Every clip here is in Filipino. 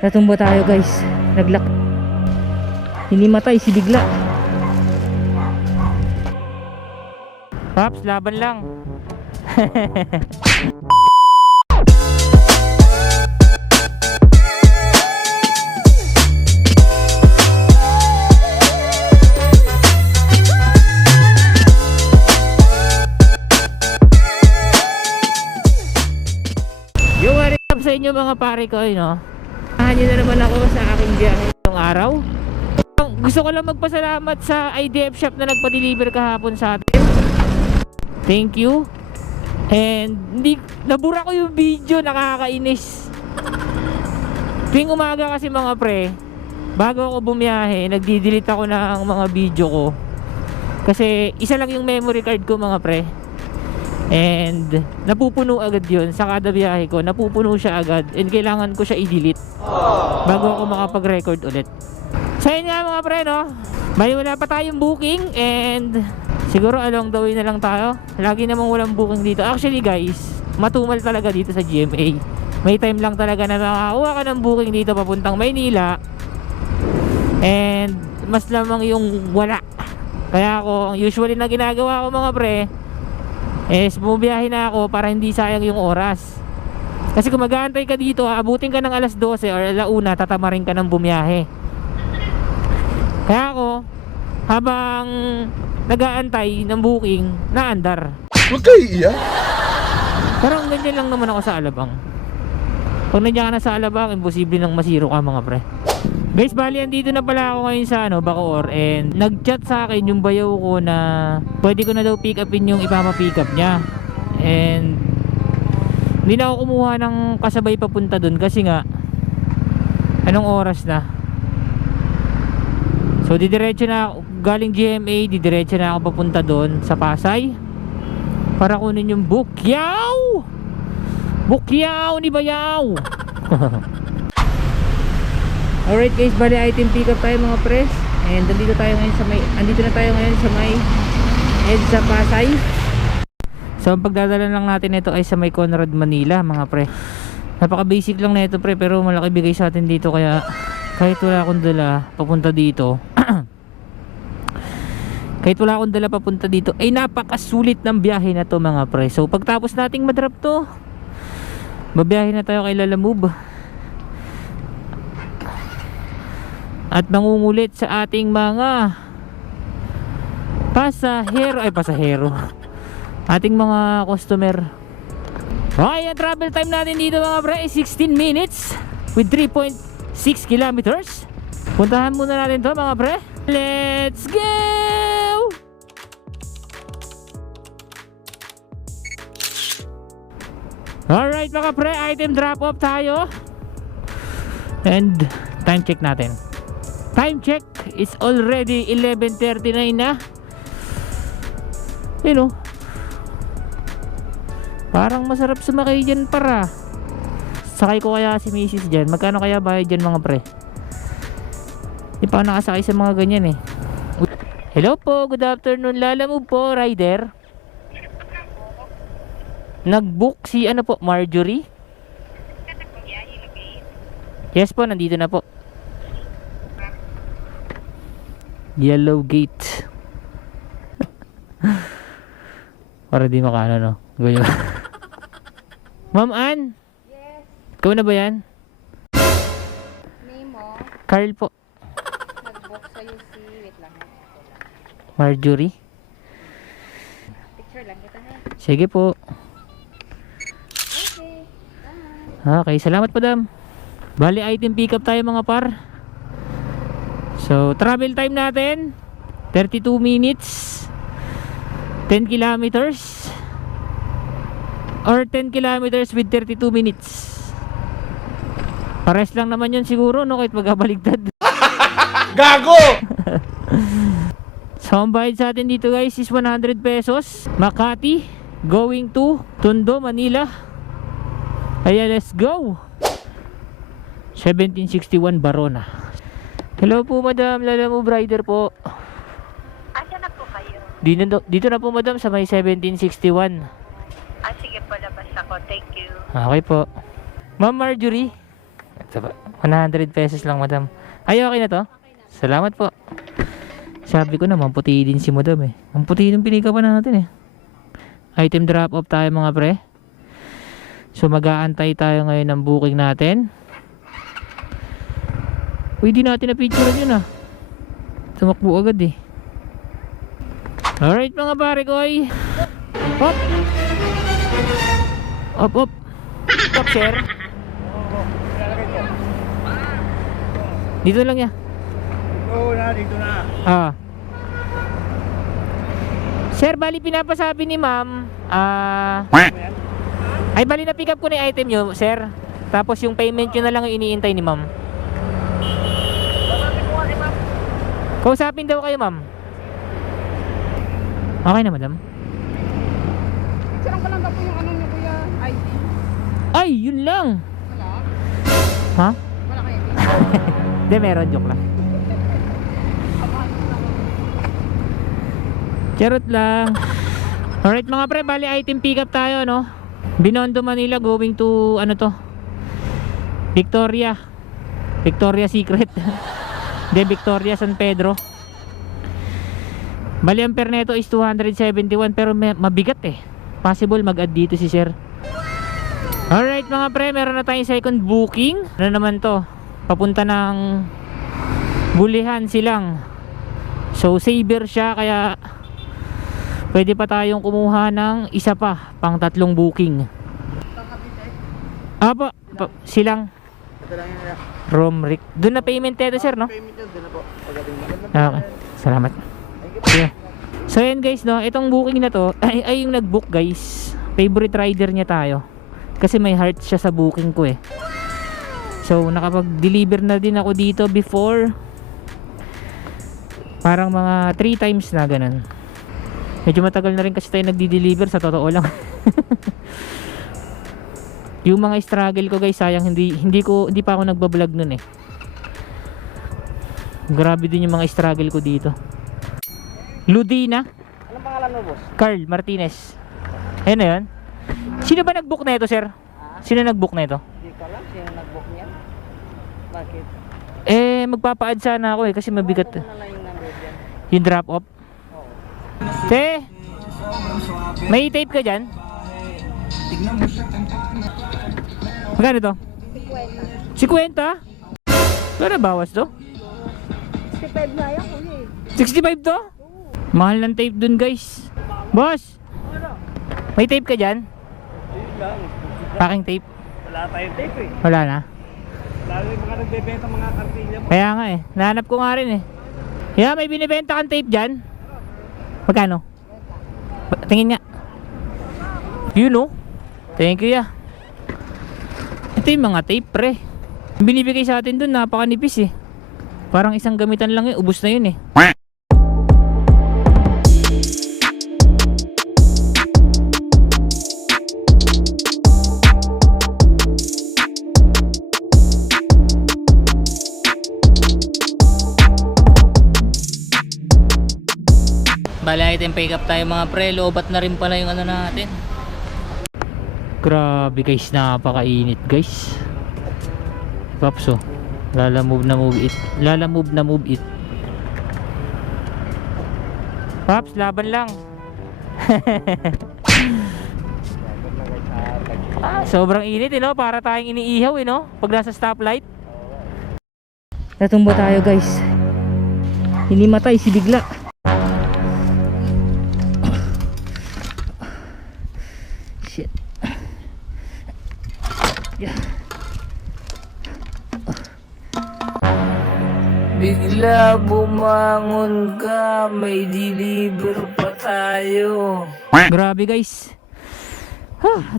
Natumba tayo guys. Naglak. Hinimatay si bigla. Paps, laban lang. Yung what up sa inyo mga pare ko, no? Samahan nyo na naman ako sa aking biyahe ngayong araw. Gusto ko lang magpasalamat sa IDF shop na nagpa-deliver kahapon sa atin. Thank you. And nabura ko yung video, nakakainis. Tuwing umaga kasi mga pre, bago ako bumiyahe, nagdi-delete ako ng mga video ko. Kasi isa lang yung memory card ko mga pre. And napupuno agad yun sa kada biyahe ko, napupuno siya agad. And kailangan ko siya i-delete bago ako makapag-record ulit. So yun nga mga pre, no? Bali wala pa tayong booking. And siguro along the way na lang tayo. Lagi namang walang booking dito. Actually guys, matumal talaga dito sa GMA. May time lang talaga na makakuha ka ng booking dito papuntang Maynila. And mas lamang yung wala. Kaya ako, usually na ginagawa ko mga pre, bumiyahe na ako para hindi sayang yung oras. Kasi kung mag-aantay ka dito, abutin ka ng alas 12 or alauna, tatamarin ka ng bumiyahe. Kaya ako, habang nag-aantay ng booking, naandar. Huwag kayo iiyak. Parang ganyan lang naman ako sa Alabang. Pag nandiyan ka na sa Alabang, imposible nang masiro ka mga pre. Guys, bali andito na pala ako ngayon sa Bacoor. And nag-chat sa akin yung bayaw ko na pwede ko na daw pick upin yung ipapa-pick up niya. And hindi na ako kumuha ng kasabay papunta dun kasi nga anong oras na. So didiretso na ako, galing GMA, didiretso na ako papunta dun sa Pasay para kunin yung bukyaw ni bayaw. Alright guys, bali item pick up tayo mga pres. And andito na tayo ngayon sa may EDSA Pasay. So ang pagdadala lang natin ito ay sa may Conrad Manila mga pre. Napaka basic lang na ito pre, pero malaki bigay sa atin dito. Kaya kahit wala akong dala papunta dito ay napakasulit ng biyahe na to mga pre. So pagtapos nating madrop to, babiyahe na tayo kay Lalamove at mangungulit sa ating mga pasahero, ating mga customer. Okay, ang travel time natin dito mga pre is 16 minutes with 3.6 kilometers. Puntahan muna natin to mga pre. Let's go! Alright mga pre, item drop off tayo. And time check natin. Time check is already 11:39 na. You know, parang masarap sumakay dyan para. Sakay ko kaya si Mrs. dyan. Magkano kaya bayad dyan mga pre? Di pa ako nakasakay sa mga ganyan eh. Hello po, good afternoon. Lalamove po, rider. Nag-book si Marjorie? Yes po, nandito na po. Yellow Gate. Para di makano no. Ganyan. Ma'am Ann? Yes. Ikaw na ba yan? Name mo? Carl po. Nag-book sa'yo si... Wait lang. Marjorie? Picture lang kita ha. Sige po. Okay. Okay, salamat madam. Bali item pick up tayo mga par. So travel time natin 32 minutes 10 kilometers or 10 kilometers with 32 minutes. Pares lang naman yun siguro no, kahit magkabaligtad. Gago! So ang bayad sa atin dito guys is 100 pesos. Makati going to Tondo, Manila. Ayan, let's go. 1761 Barona. Hello po madam, Lalamove rider po. Asa na po kayo? Dito na po madam sa may 1761. Sige po, labas ako. Thank you. Okay po. Ma'am Marjorie, 100 pesos lang, madam. Ay, okay na to? Salamat po. Sabi ko naman, puti din si madam eh. Ang puti ng pinika pa natin eh. Item drop off tayo mga pre. So mag-aantay tayo ngayon ng booking natin. Uy, di natin na-picture yun ah. Tumakbo agad eh. Alright mga pare ko ay. Hop! Hop, hop. Hop, sir. Dito lang ya. Dito na. Ah. Sir, bali pinapasabi ni ma'am, ay bali na pick up ko na yung item nyo, sir. Tapos yung payment nyo na lang yung iniintay ni ma'am. Kausapin daw kayo, ma'am. Okay na, madam. Sarang ko lang ba po yung ano niyo kuya? ID? Ay, yun lang. Wala? Ha? Wala kayo? Hindi, meron. Joke lang. Charot lang. Alright mga pre, bali item pick up tayo, no? Binondo, Manila, going to, ano to? Victoria Secret. De Victoria, San Pedro. Bali ang per neto is 271 pero mabigat eh. Possible mag-add dito si sir. Alright mga pre, meron na tayong second booking. Ano naman to? Papunta ng Bulihan Silang. So saver siya, kaya pwede pa tayong kumuha ng isa pa, pang tatlong booking. Apa, Silang. Ito lang yun. Romric. Doon na payment tayo sir, no? Payment yun. Doon na po. Pagdating na. Okay. Salamat. Yeah. So yan guys, no, itong booking na to ay yung nag-book guys. Favorite rider niya tayo. Kasi may heart siya sa booking ko eh. So nakapag-deliver na din ako dito before. Parang mga 3 times na ganun. Medyo matagal na rin kasi tayo nagdi-deliver, sa totoo lang. Yung mga struggle ko guys, sayang hindi pa ako nagba-vlog nun eh. Grabe din yung mga struggle ko dito. Ludina. Anong pangalan mo, boss? Carl Martinez. Ayun na yun. Sino ba nag-book na ito, sir? Sino nag-book na ito? Hindi ko alam. Sino nag-book niya? Bakit? Eh, magpapa-add sana ako eh, kasi mabigat. Ano na yung number dyan? Yung drop off. Te, may tape ka dyan? Magkano to? 50? Pero bawas to? 65 na yan kuya eh. 65 to? Mahal ng tape dun guys. Boss, may tape ka dyan? Packing tape? Wala tayong tape eh. Wala na. Lalo yung mga nagbebenta mga kartilya mo. Kaya nga eh, nahanap ko nga rin eh. Yeah, may binibenta kang tape dyan? Magkano? Tingin nga. You know? Thank you ya. Ito yung mga tape pre. Binibigay sa atin dun, napakanipis eh. Parang isang gamitan lang ubos na yun eh. Bala item pick up tayo mga pre. Lobat na rin pala yung ano natin. Grabe guys, napakainit guys. Papso, lalamove na move it. Lalamove na move it. Paps, laban lang. Sobrang init no? Para tayong iniihaw no? Pag nasa stoplight. Natumba tayo guys. Hinimatay si bigla. Shit. Yeah. Bigla bumangon ka, may deliver pa tayo. Grabe guys.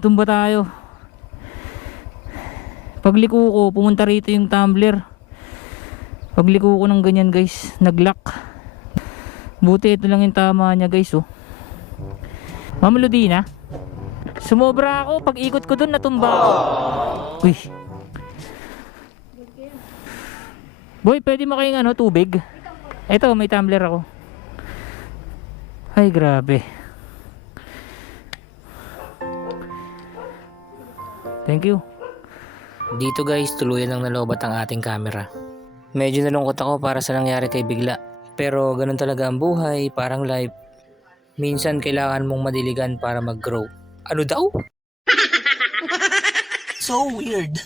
Tumba tayo. Pagliko ko, pumunta rito yung tumbler. Pagliko ko ng ganyan guys, naglock. Buti ito lang yung tama niya guys oh. Ma'am Ludina, sumobra ako, pag ikot ko dun natumba ako. Uy. Boy, pwede mo kayong ano, tubig? Ito, may tumbler ako. Ay, grabe. Thank you. Dito guys, tuluyan ang nalobat ang ating camera. Medyo nalungkot ako para sa nangyari kay Bigla. Pero ganun talaga ang buhay, parang life. Minsan kailangan mong madiligan para mag-grow. Ano daw? So weird.